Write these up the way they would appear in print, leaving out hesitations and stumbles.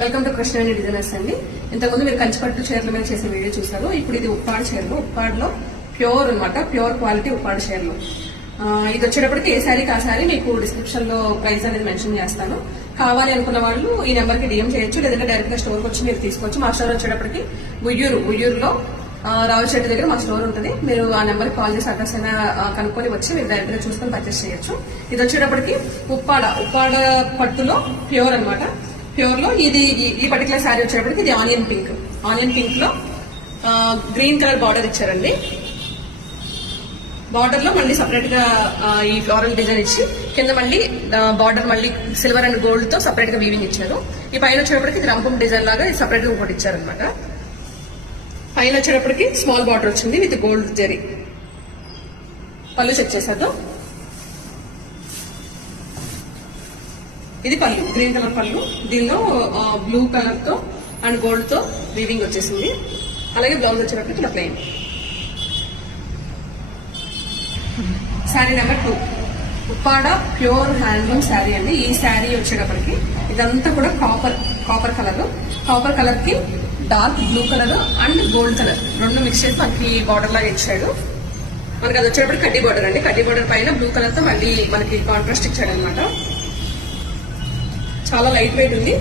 Welcome to Krishnaveni designers అండి. ఇంతకుముందు మీరు కంచిపట్టు చీరల మీద చేసే వీడియో చూసారు. ఇప్పుడు ఇది ఉప్పాడు చీరలు, ఉప్పాడులో ప్యూర్ అనమాట, ప్యూర్ క్వాలిటీ ఉప్పాడు చీరలు. ఇది వచ్చేటప్పటికి ఏ శారీకి ఆ శారీ మీకు డిస్క్రిప్షన్ లో ప్రైస్ అనేది మెన్షన్ చేస్తాను. కావాలి అనుకున్న వాళ్ళు ఈ నెంబర్ కి డిఎం చేయొచ్చు, లేదంటే డైరెక్ట్ గా స్టోర్ కి వచ్చి మీరు తీసుకోవచ్చు. మా స్టోర్ వచ్చేటప్పటికి ఉయ్యూరులో రావు చెట్టు దగ్గర మా స్టోర్ ఉంటుంది. మీరు ఆ నెంబర్ కాల్ చేసి అడ్రస్ అయినా కనుక్కొని వచ్చి మీరు డైరెక్ట్ గా చూసుకొని పర్చేస్ చేయొచ్చు. ఇది వచ్చేటప్పటికి ఉప్పాడ పట్టులో ప్యూర్ అనమాట. ప్యూర్ లో ఇది ఈ పర్టికులర్ శారీ వచ్చేటప్పటికి ఇది ఆనియన్ పింక్ లో గ్రీన్ కలర్ బార్డర్ ఇచ్చారండి. బార్డర్ లో మళ్ళీ సపరేట్ గా ఈ ఫ్లోరల్ డిజైన్ ఇచ్చి కింద మళ్ళీ బార్డర్ మళ్ళీ సిల్వర్ అండ్ గోల్డ్ తో సపరేట్ గా వీవింగ్ ఇచ్చారు. ఈ పైన వచ్చేటప్పటికి ఇది రంపం డిజైన్ లాగా సపరేట్ గా ఇంకోటి ఇచ్చారనమాట. పైన వచ్చేటప్పటికి స్మాల్ బార్డర్ వచ్చింది విత్ గోల్డ్ జరీ. పళ్ళు చెక్ చేశారు. ఇది పళ్ళు, గ్రీన్ కలర్ పళ్ళు. దీనిలో బ్లూ కలర్ తో అండ్ గోల్డ్ తో వీవింగ్ వచ్చేసింది. అలాగే బ్లౌజ్ వచ్చేటప్పటికి ఇలా plain. Sari number 2 Uppada pure handloom sari అండి. ఈ శారీ వచ్చేటప్పటికి ఇదంతా కూడా కాపర్ కలర్ కి dark blue colour and gold colour రెండు మిక్స్ చేసి మనకి బార్డర్ లాగా ఇచ్చాడు. మనకి అది వచ్చేటప్పుడు కడ్డీ బార్డర్ అండి. కడ్డీ బార్డర్ పైన బ్లూ కలర్ తో మళ్ళీ మనకి కాంట్రాస్ట్ ఇచ్చాడు అనమాట. చాలా లైట్ వెయిట్ ఉంది.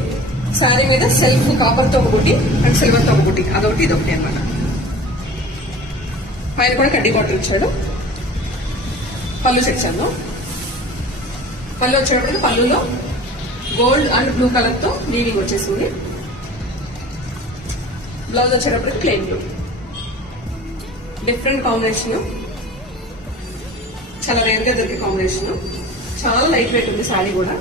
శారీ మీద సెల్ఫ్ కాపర్ తో ఒకటి అండ్ సిల్వర్ తో ఒకటి, అదొకటి ఇదొకటి అనమాట. పైన కూడా కడ్డీ బార్డర్ ఇచ్చాడు. పళ్ళు సెక్షన్ లో పళ్ళు వచ్చేటప్పటికి పళ్ళులో గోల్డ్ అండ్ బ్లూ కలర్ తో వీవింగ్ వచ్చేసింది. బ్లౌజ్ వచ్చేటప్పటికి ప్లెయిన్ బ్లూ. డిఫరెంట్ కాంబినేషన్, చాలా రేర్ గా దొరికే కాంబినేషన్. చాలా లైట్ వెయిట్ ఉంది శారీ కూడా.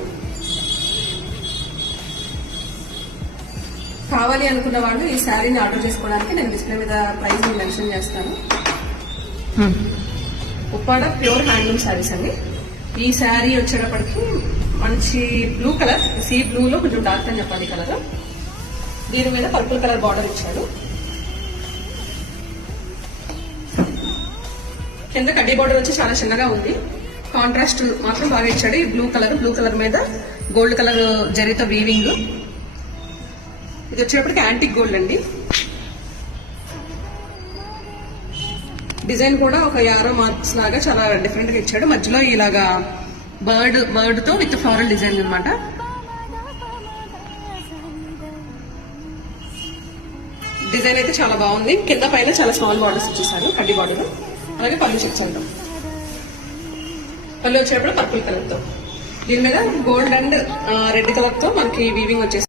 కావాలి అనుకున్న వాళ్ళు ఈ శారీని ఆర్డర్ చేసుకోవడానికి నేను డిస్ప్లే మీద ప్రైస్ మెన్షన్ చేస్తాను. ఉప్పాడ ప్యూర్ హ్యాండ్లూమ్ శారీస్ అండి. ఈ శారీ వచ్చేటప్పటికి మంచి బ్లూ కలర్, సీ బ్లూ లో కొంచెం డార్క్ అని చెప్పాలి కలర్. దీని మీద పర్పుల్ కలర్ బార్డర్ ఇచ్చాడు. కింద కడ్డీ బార్డర్ వచ్చి చాలా చిన్నగా ఉంది. కాంట్రాస్ట్ మాత్రం బాగా ఇచ్చాడు. ఈ బ్లూ కలర్ మీద గోల్డ్ కలర్ జరీతో వీవింగ్. ఇది వచ్చేటప్పటికి యాంటిక్ గోల్డ్ అండి. డిజైన్ కూడా ఒక యారో మార్క్స్ లాగా చాలా డిఫరెంట్ గా ఇచ్చాడు. మధ్యలో ఇలాగా బర్డ్ తో విత్ ఫ్లోరల్ డిజైన్ అనమాట. డిజైన్ అయితే చాలా బాగుంది. కింద పైన చాలా స్మాల్ బార్డర్స్ ఇచ్చేసారు, కడ్డీ బార్డర్. అలాగే పళ్ళు చెక్ చేద్దాం. పళ్ళు వచ్చేటప్పుడు పర్పుల్ కలర్ తో, దీని మీద గోల్డ్ అండ్ రెడ్ కలర్ తో మనకి వీవింగ్ వచ్చేసి